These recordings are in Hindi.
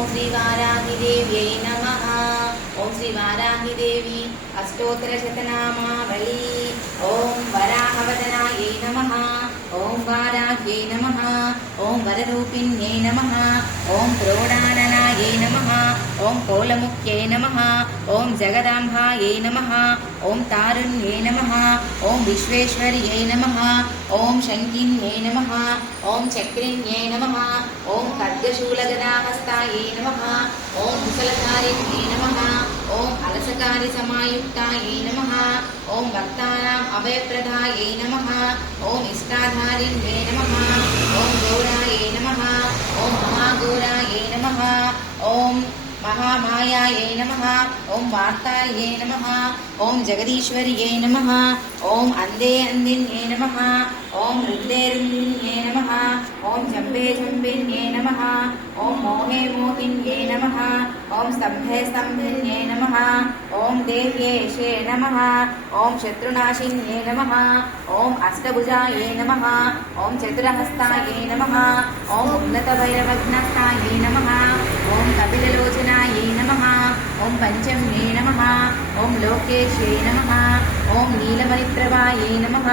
ओम श्री वाराहि देव्यै नमः। ओम श्री वाराहि देवी अष्टोत्तरशतनामावली। ओम वराहवदनायै नमः। ओम वाराह्यै नमः। ओम वररूपिण्यै नमः। ओम क्रोडाननायै नमः। ओम कोलमुख्यै नमः। ओम जगदाम्बायै नमः। ओम तारुण्यै नमः। ओम विश्वेश्वर्यै नमः। ओम शङ्किन्यै नमः। ओम चक्रिण्यै नमः। ओम खड्गशूलगदाहस्तायै नमः। ओम कुशलधारिण्यै नमः। ओम अलसकारिसमायुक्तायै नमः। ओम भक्तानाम् अभयप्रदायै नमः। ओम इष्टाधारिण्यै नमः। ओम गौरायै नमः। ओम महागौरायै नमः। ओम महामायायै नमः। ओम वार्तायै नमः। ओम जगदीश्वर्यै नमः। ओम अंधे अंधिन्यै नमः। ओम रुद्धे रुद्धिन्यै नमः। ओम जम्बे जम्बिन्यै नमः। ओम मोहे मोहिन्यै नमः। ओम स्तम्भे स्तम्भिन्यै नमः। ओम देव्येशे नमः। ओम शत्रुनाशिन्यै नमः। ओम अष्टभुजायै नमः। ओम चतुरहस्तायै नमः। ओम उन्नतभैरवघ्नस्थायै नमः। ओम कपिललोचनायै नमः। ओम पंचम्यै नमः। ओम लोकेश्यै नमः। ओम नीलमणिप्रभायै नमः।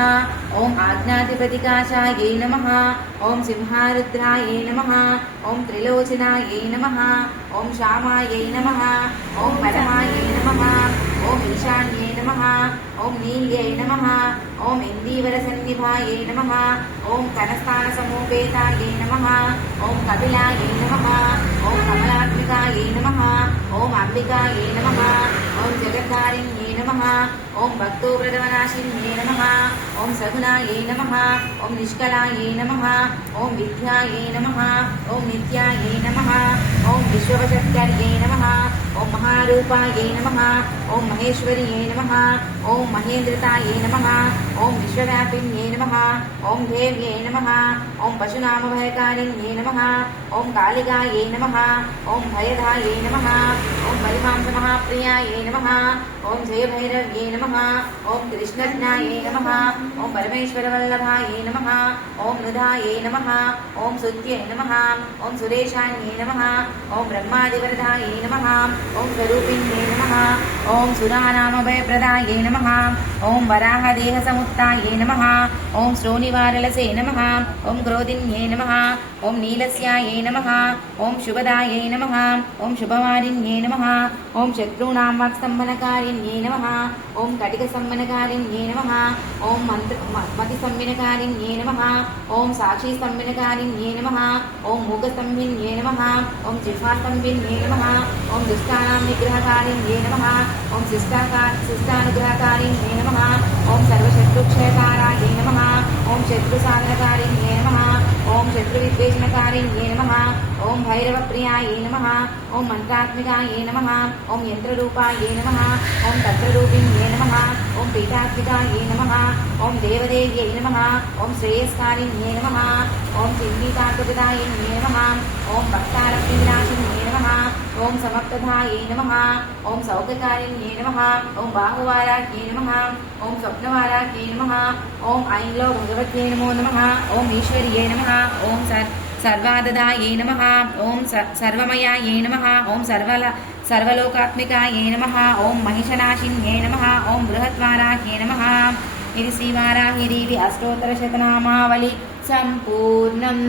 ओम आज्ञाधिपतिकाशायै नमः। ओम सिंहारुद्रायै नमः। ओम त्रिलोचनायै नमः। ओम श्यामायै नमः। ओम परमायै नमः। ओम ईशान्यै नमः। ओम नील्यै नमः। ओम इन्दीवरसन्निभायै नमः। ओम कनस्थानसमोपेतायै नमः। ओम कपिलायै नमः। ओम कमलात्मिकायै नमः। ओम अंबिकायै नमः। ओम जगद्धारिण्यै नमः। ओम भक्तोव्रतवनाशिन्यै नमः। ओम सगुणायै नमः। ओम निष्कलायै नमः। ओम विद्यायै नमः। ओम नित्यायै नमः। ओम विश्ववशत्कर्यै नमः। ओम महारूपायै नमः। ओम महेश्वर्यै नमः। ओम महेन्द्रतायै नमः। ओम विश्वव्यापिन्यै नमः। ओम देव्यै नमः। ओम पशुनामभयकारिण्यै नमः। ओम कालिकायै नमः। ओम भयदायै नमः। ओम परिमांसमहाप्रियायै नमः। ओम जयभैरव्यै नमः। ओम कृष्णज्ञायै नमः। ओम परमेश्वरवल्लभायै नमः। ओम नुधायै नमः। ओम सुत्यै नमः। ओम सुरेशान्यै नमः। ओम ब्रह्मादिवरदायै नमः। ओम स्वरूपिण्यै नमः। ओम सुरानामभयप्रदायै नमः। ओम वराहदेहसमुत्थायै नमः। ओम श्रोणिवारलसे नमः। ओम क्रोधिन्यै नमः। ओम नीलस्यायै नमः। ओम शुभदायै नमः। ओम शुभवारिण्यै नमः। ओम शत्रूणां वाक्स्तम्भनकारिण्यै नमः। ओम कटिकसम्मनकारिण्यै नमः। ओम मतिसम्मिनकारिण्यै नमः। ओम साक्षीस्तम्भिनकारिण्यै नमः। ओम मूकस्तम्भिन्यै नमः। ओम जिह्वास्तम्भिन्यै नमः। ओम दुष्टानां निग्रहकारिण्यै नमः। ओम शिष्टानुग्रहकारिण्यै नमः। ओम सर्वशत्रुक्षयकारायै नमः। ओम शत्रुसाधनकारिण्यै नमः। ओम शत्रुविद्वेषणकारिण्यै नमः। ओम भैरवप्रियायै नमः। ओम मन्त्रात्मिकायै नमः। ओम यन्त्ररूपायै नमः। ओम तन्त्ररूपिण्यै नमः। ओम पीठात्मिकायै नमः। ओम देवदेव्यै नमः। ओम श्रेयस्कारिण्यै नमः। ओम चिन्तितार्थप्रदायिन्यै नमः। ओम भक्तारक्तिविनाशिन्यै नमः। ओम समक्तधायै नमः। ओम सौख्यकारिण्यै नमः। ओम बाहुवाराह्यै नमः। ओम स्वप्नवाराह्यै नमः। ओम ऐंग्लौ भगवत्यै नमो नमः। ओम ईश्वर्यै नमः। ओम सर्वाददायै नमः। ओम सर्वमयायै नमः। ओम सर्वलोकात्मिकायै नमः। ओम महिषनाशिन्यै नमः। ओम बृहद्वाराह्यै नमः। ఇది శ్రీ వారాహిదేవి అష్టోత్తర శతనామావళి సంపూర్ణం।